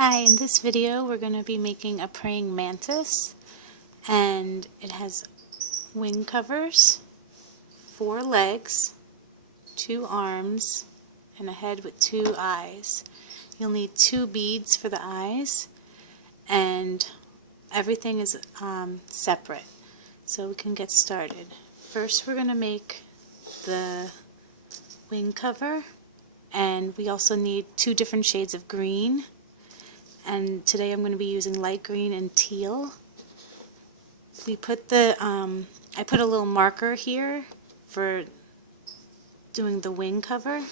Hi, in this video we're going to be making a praying mantis, and it has wing covers, 4 legs, 2 arms, and a head with 2 eyes. You'll need 2 beads for the eyes, and everything is separate, so we can get started. First we're going to make the wing cover, and we also need 2 different shades of green. And today I'm going to be using light green and teal. We put the I put a little marker here for doing the wing cover.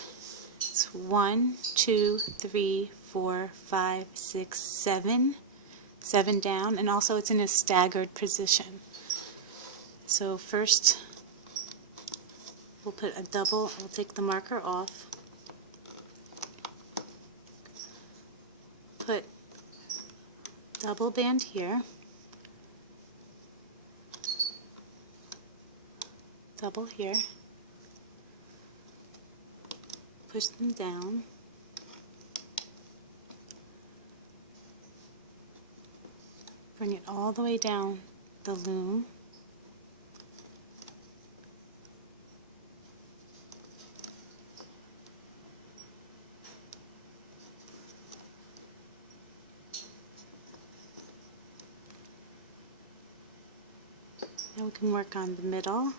It's 1, 2, 3, 4, 5, 6, 7. 7 down, and also it's in a staggered position. So first we'll put a double. We'll take the marker off. Put double band here, double here, push them down, bring it all the way down the loom, now we can work on the middle.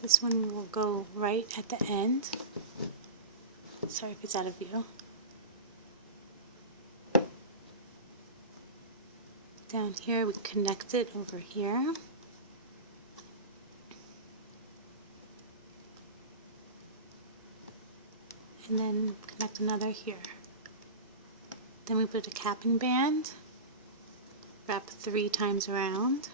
This one will go right at the end. Sorry if it's out of view. Down here we connect it over here. And then connect another here. Then we put a capping band, wrap 3 times around,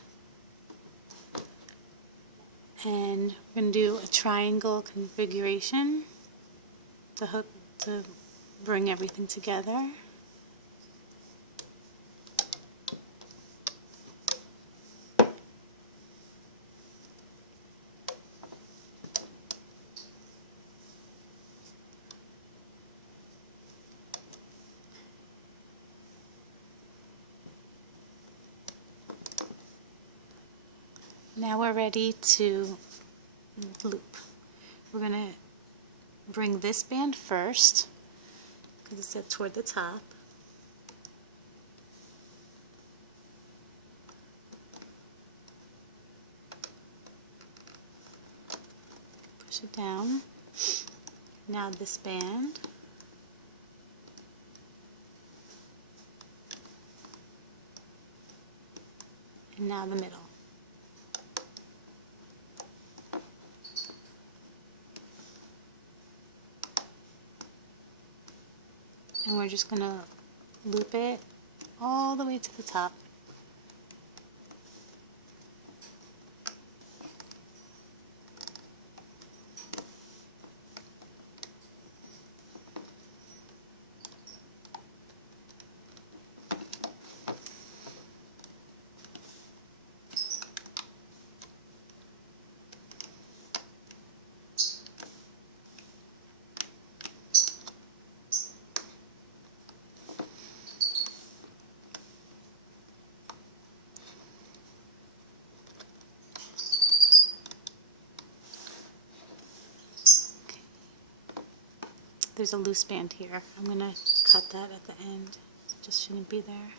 and we're going to do a triangle configuration, the hook to bring everything together. Now we're ready to loop. We're going to bring this band first, because it's set toward the top. Push it down. Now this band. And now the middle. And we're just going to loop it all the way to the top. There's a loose band here. I'm going to cut that at the end. It just shouldn't be there.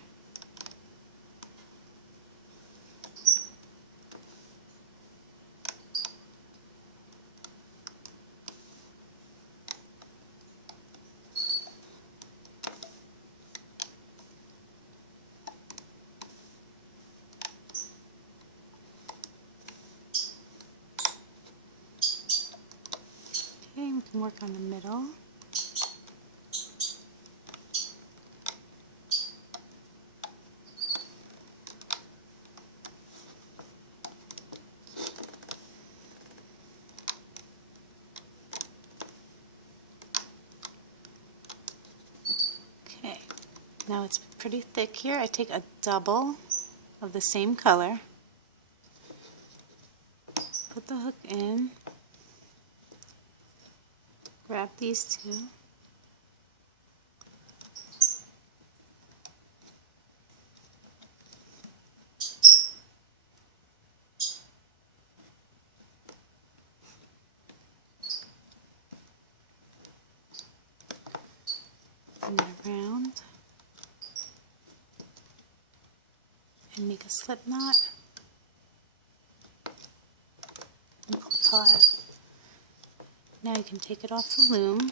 work on the middle. Okay, now it's pretty thick here. I take a double of the same color, put the hook in, grab these two, bring it around, and make a slip knot, and pull taut. Now you can take it off the loom.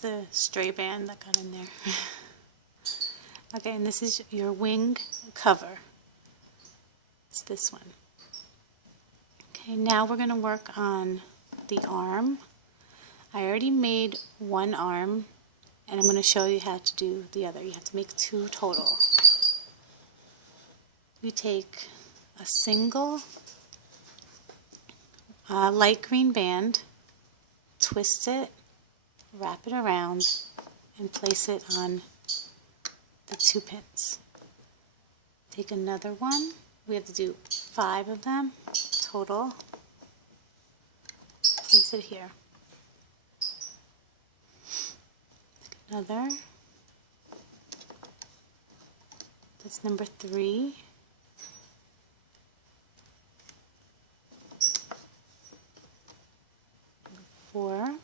The stray band that got in there. Okay, and this is your wing cover. It's this one. Okay, now we're going to work on the arm. I already made one arm, and I'm going to show you how to do the other. You have to make two total. You take a single light green band, twist it, wrap it around, and place it on the two pins. Take another one. We have to do 5 of them total. Place it here. Another. That's number 3. Number 4.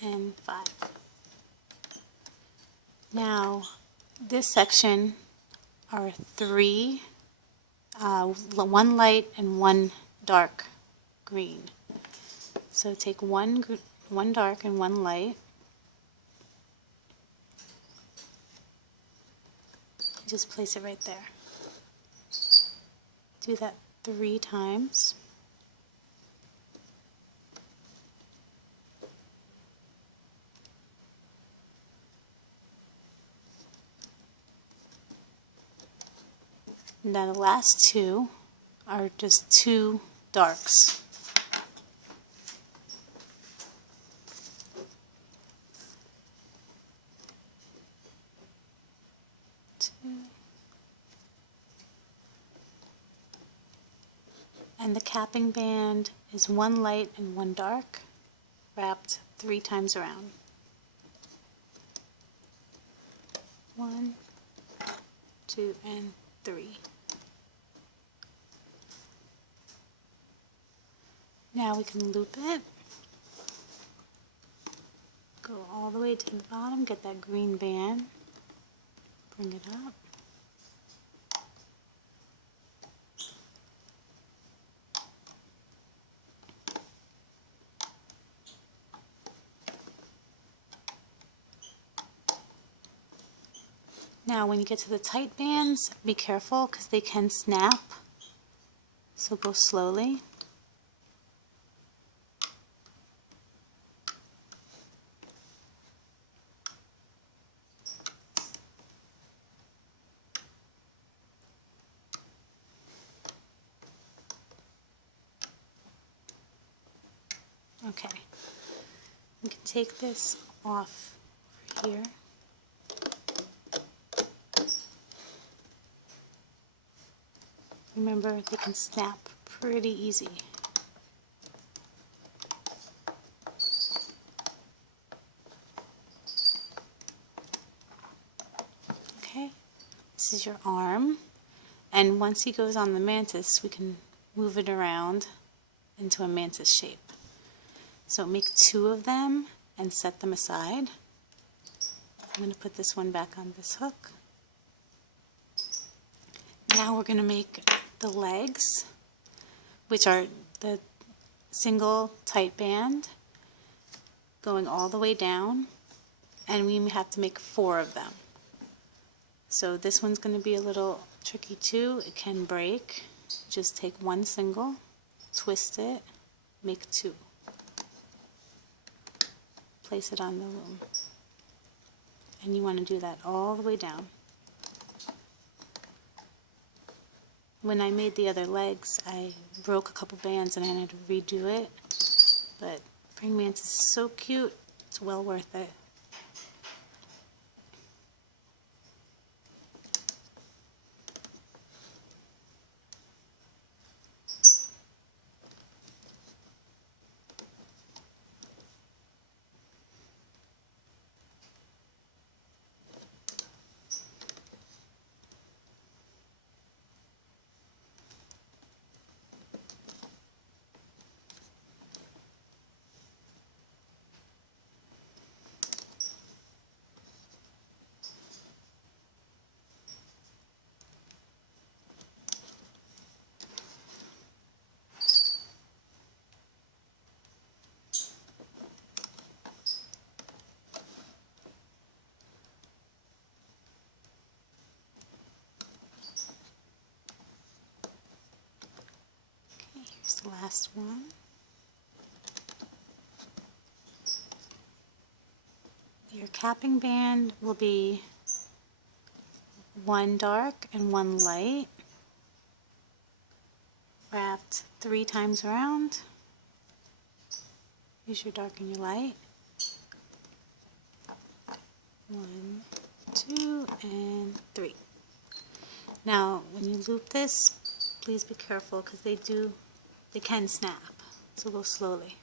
And 5. Now, this section are 3, 1 light and 1 dark green. So take one dark and 1 light. Just place it right there. Do that 3 times. Now the last 2 are just 2 darks. And the capping band is 1 light and 1 dark, wrapped 3 times around. 1, 2, and 3. Now we can loop it, go all the way to the bottom, get that green band, bring it up. Now when you get to the tight bands, be careful because they can snap, so go slowly. Okay, we can take this off over here. Remember, they can snap pretty easy. Okay, this is your arm, and once he goes on the mantis, we can move it around into a mantis shape. So make 2 of them and set them aside. I'm going to put this one back on this hook. Now we're going to make the legs, which are the single tight band going all the way down, and we have to make 4 of them. So this one's going to be a little tricky too. It can break. Just take 1 single, twist it, make 2. Place it on the loom. And you want to do that all the way down. When I made the other legs, I broke a couple bands and I had to redo it. But praying mantis is so cute, it's well worth it. Here's the last one. Your capping band will be 1 dark and 1 light, wrapped 3 times around. Use your dark and your light. 1, 2, and 3. Now, when you loop this, please be careful because they can snap, so go slowly.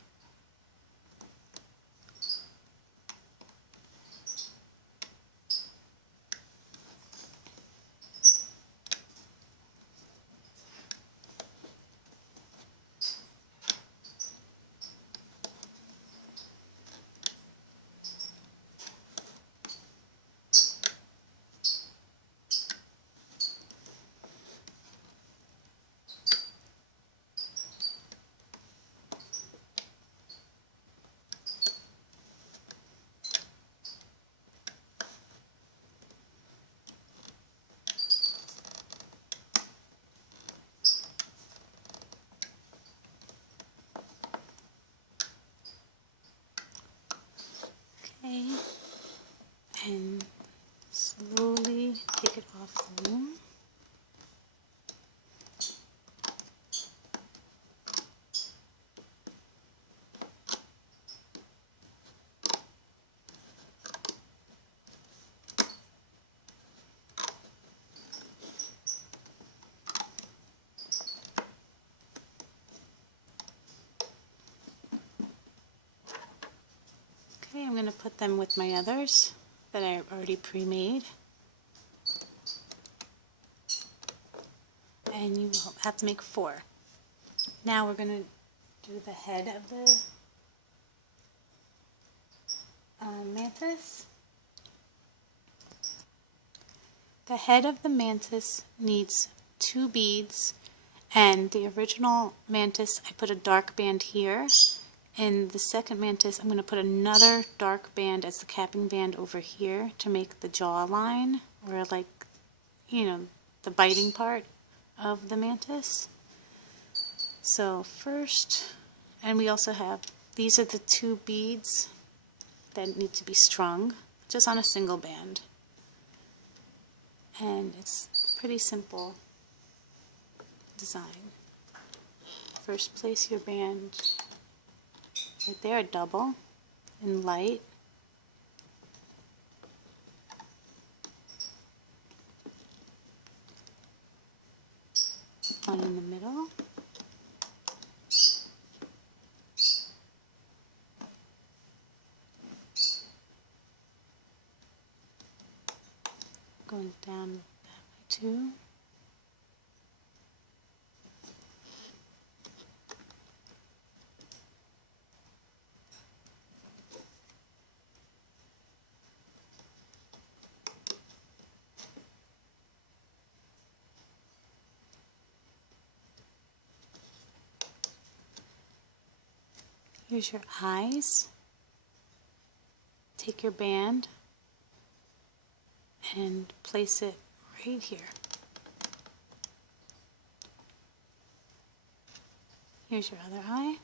Okay, and slowly take it off the loom. Okay, I'm going to put them with my others that I already pre-made. And you will have to make 4. Now we're going to do the head of the mantis. The head of the mantis needs 2 beads, and the original mantis I put a dark band here. In the second mantis, I'm going to put another dark band as the capping band over here to make the jawline, or like, you know, the biting part of the mantis. So first, and we also have, these are the 2 beads that need to be strung just on a single band. And it's pretty simple design. First, place your band right there, a double in light. One in the middle. Going down that way too. Here's your eyes. Take your band and place it right here. Here's your other eye.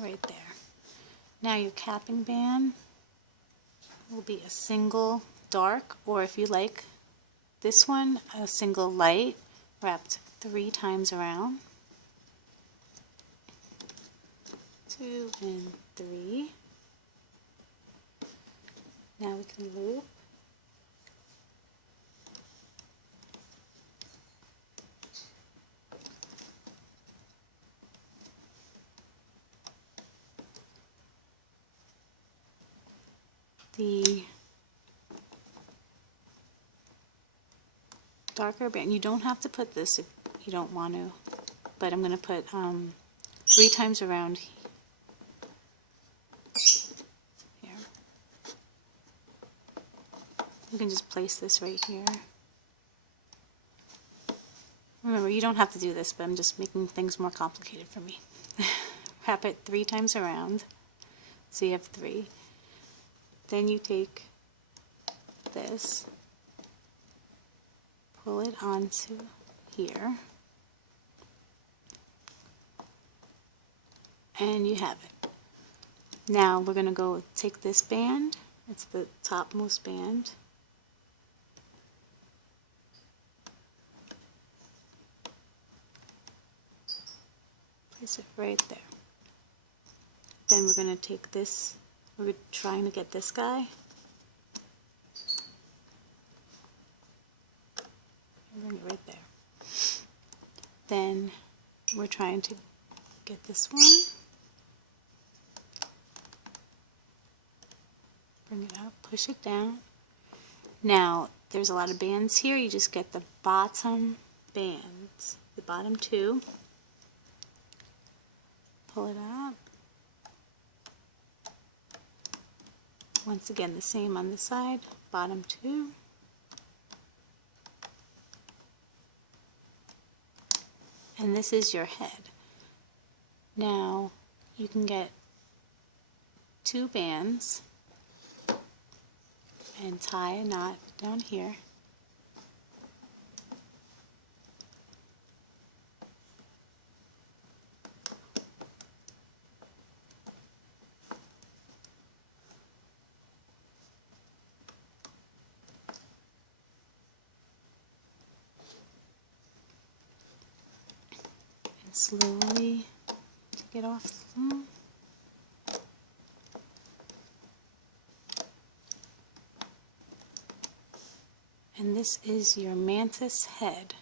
Right there. Now your capping band will be a single dark, or if you like this one, a single light wrapped 3 times around. 2 and 3. Now we can loop. The darker band, you don't have to put this if you don't want to, but I'm going to put 3 times around here. You can just place this right here. Remember, you don't have to do this, but I'm just making things more complicated for me. Wrap it 3 times around, so you have 3. Then you take this, pull it onto here, and you have it. Now we're going to go take this band, it's the topmost band, place it right there. Then we're going to take this, we're trying to get this guy, bring it right there. Then we're trying to get this one, bring it up, push it down. Now there's a lot of bands here, you just get the bottom bands, the bottom 2, pull it up. Once again, the same on this side, bottom 2. And this is your head. Now, you can get 2 bands and tie a knot down here. Slowly take it off the loom. And this is your mantis head.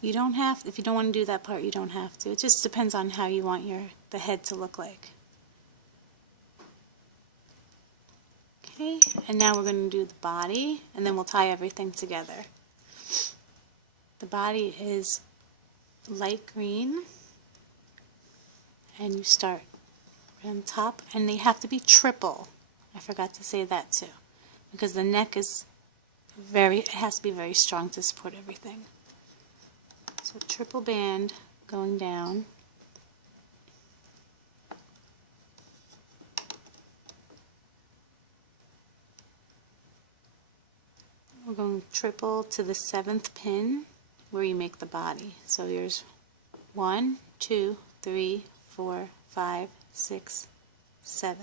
You don't have, if you don't want to do that part, you don't have to. It just depends on how you want the head to look like. Okay, and now we're going to do the body, and then we'll tie everything together. The body is light green, and you start on top, and they have to be triple. I forgot to say that too, because the neck is it has to be very strong to support everything. So triple band going down. We're going triple to the 7th pin where you make the body. So here's 1, 2, 3, 4, 5, 6, 7.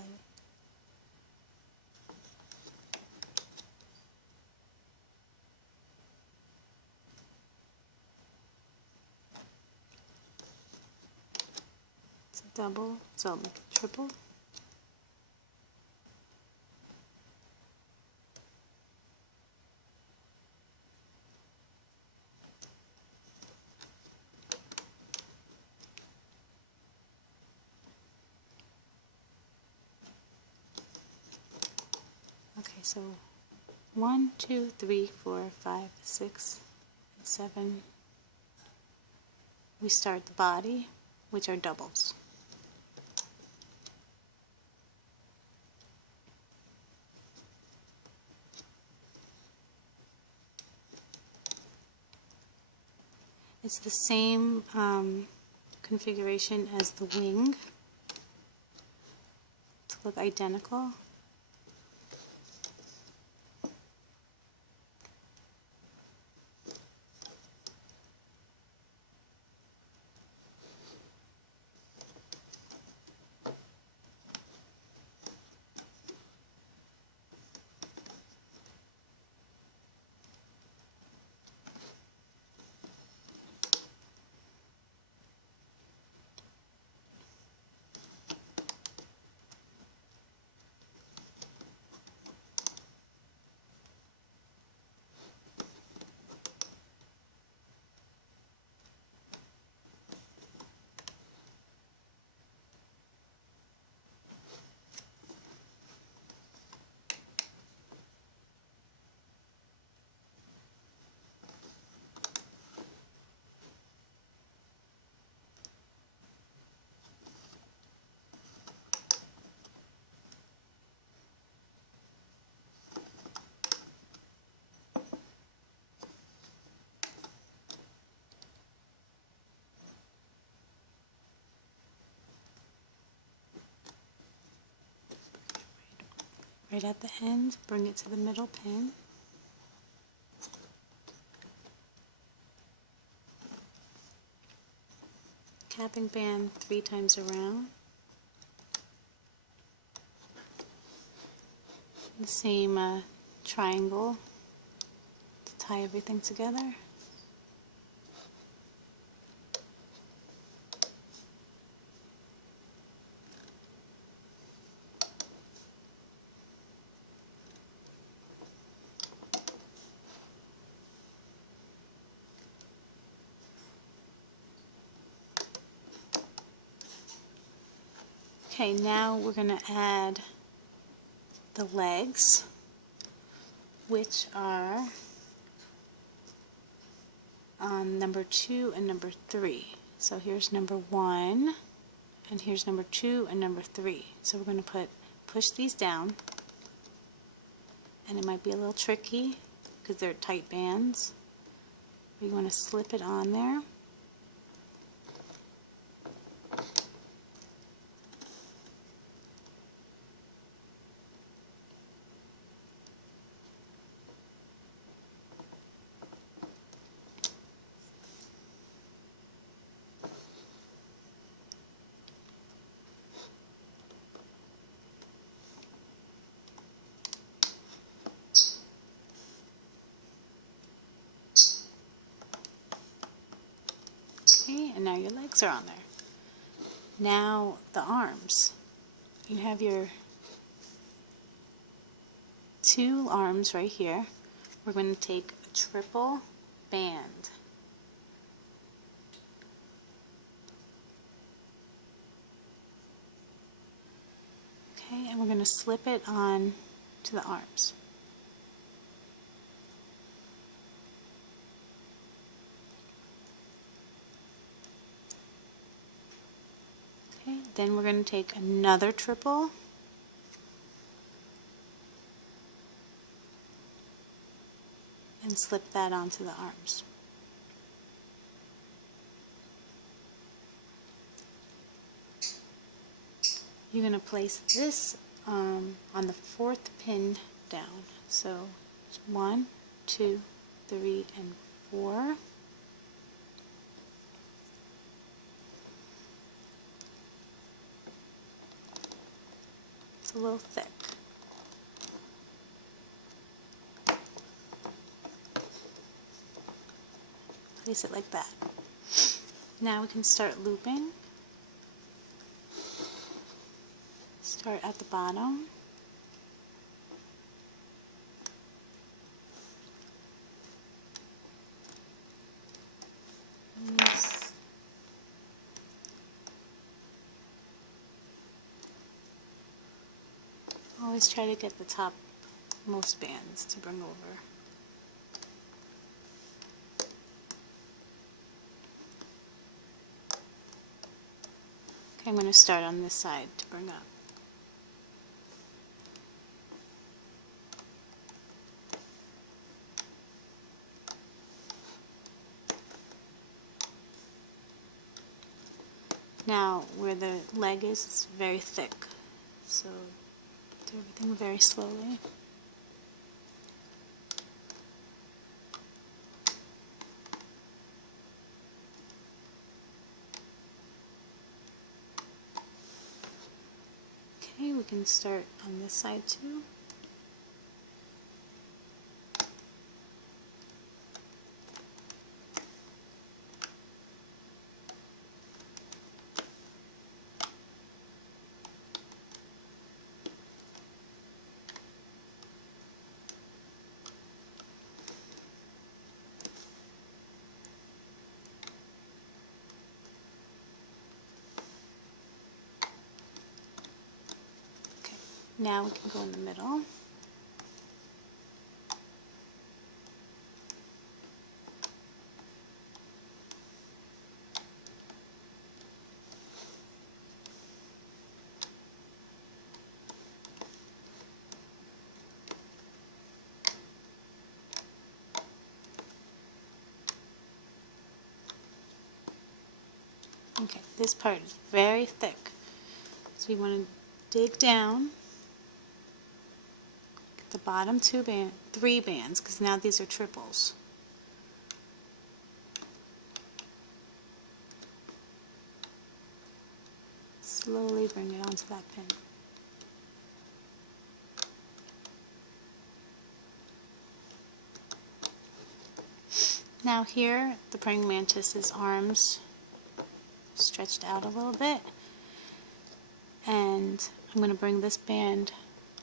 It's a double, so I'll make it triple. Okay, so 1, 2, 3, 4, 5, 6, 7. We start the body, which are doubles. It's the same configuration as the wing to look identical. Right at the end, bring it to the middle pin. Capping band 3 times around. The same triangle to tie everything together. Okay, now we're going to add the legs, which are number 2 and number 3. So here's number 1, and here's number 2 and number 3. So we're going to push these down, and it might be a little tricky because they're tight bands. But you want to slip it on there. Okay, and now your legs are on there. Now the arms. You have your 2 arms right here. We're going to take a triple band. Okay, and we're going to slip it on to the arms. Okay, then we're going to take another triple and slip that onto the arms. You're going to place this on the 4th pin down. So 1, 2, 3, and 4. It's a little thick. Place it like that. Now we can start looping. Start at the bottom. Always try to get the top most bands to bring over. Okay, I'm going to start on this side to bring up. Now where the leg is, it's very thick, so do everything very slowly. Okay, we can start on this side too. Now we can go in the middle. Okay, this part is very thick, so we want to dig down, get the bottom three bands, because now these are triples. Slowly bring it onto that pin. Now here, the praying mantis's arms stretched out a little bit, and I'm going to bring this band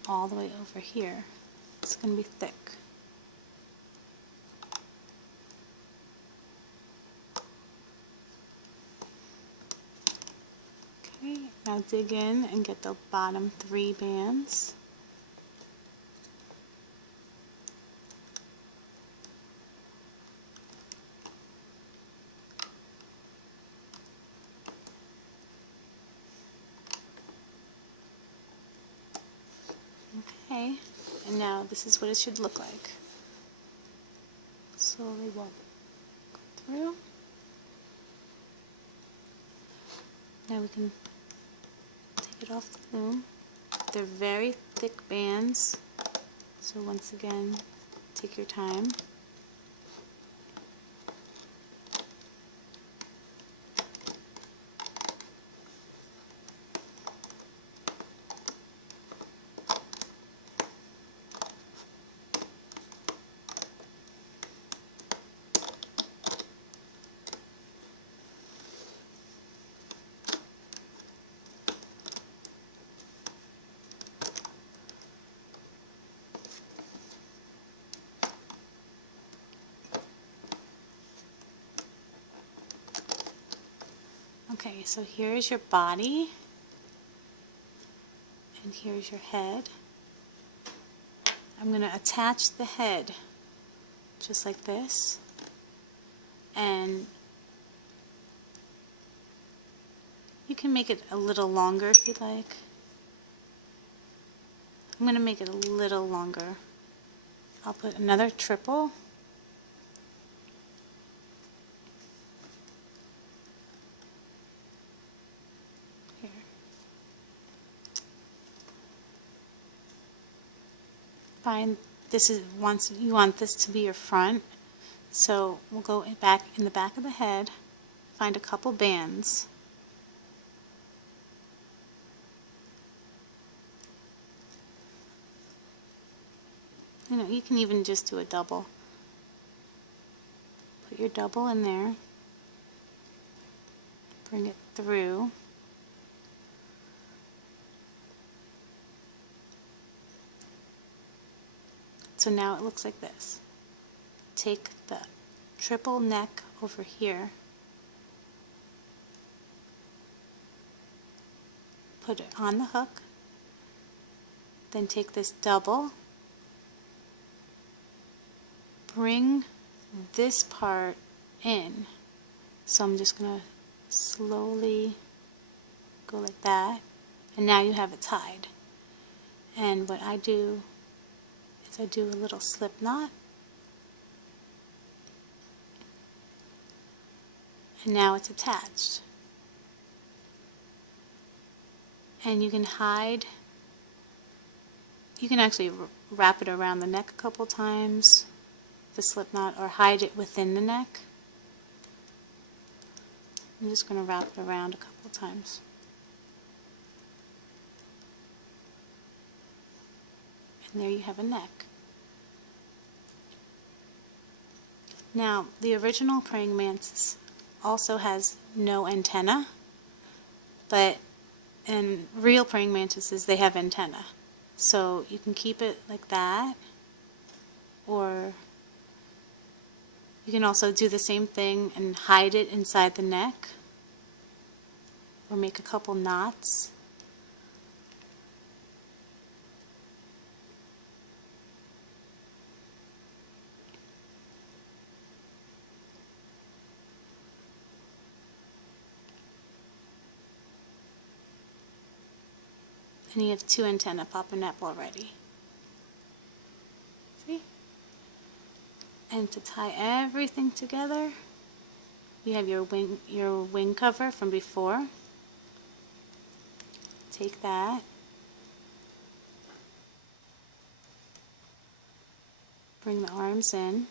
all the way over here. It's going to be thick. Okay, now dig in and get the bottom three bands. Okay, and now this is what it should look like. Slowly walk through. Now we can take it off the loom. They're very thick bands, so once again, take your time. Okay, so here's your body, and here's your head. I'm going to attach the head just like this, and you can make it a little longer if you like. I'm going to make it a little longer. I'll put another triple. Here. Find this is once you want this to be your front, so we'll go back in the back of the head, find a couple bands. You know, you can even just do a double. Put your double in there, bring it through. So now it looks like this. Take the triple neck over here, put it on the hook, then take this double, bring this part in. So I'm just going to slowly go like that, and now you have it tied. And what I do is I do a little slip knot, and now it's attached. and you can hide, you can actually wrap it around the neck a couple times, the slip knot, or hide it within the neck. I'm just going to wrap it around a couple times. And there you have a neck. Now, the original praying mantis also has no antenna, but in real praying mantises they have antenna. So you can keep it like that, or you can also do the same thing and hide it inside the neck, or make a couple knots. And you have two antennae popping up already. See? And to tie everything together, you have your wing cover from before. Take that. Bring the arms in.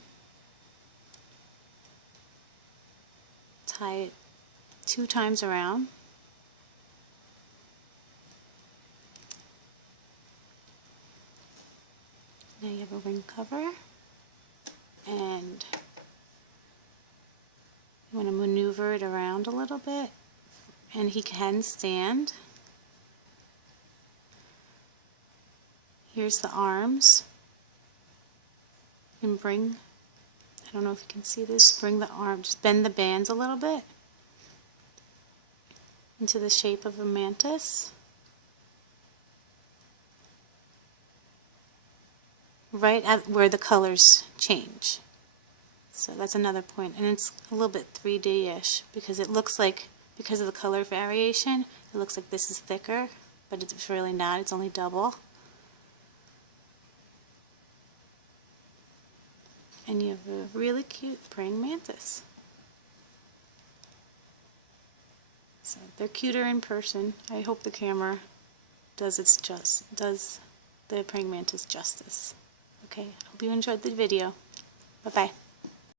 Tie it 2 times around. Now you have a wing cover, and you want to maneuver it around a little bit, and he can stand. Here's the arms. You can bring, I don't know if you can see this, bring the arm, just bend the bands a little bit into the shape of a mantis. Right at where the colors change. So that's another point. And it's a little bit 3D-ish because it looks like, because of the color variation, it looks like this is thicker, but it's really not. It's only double. And you have a really cute praying mantis. So they're cuter in person. I hope the camera does the praying mantis justice. Okay, hope you enjoyed the video. Bye-bye.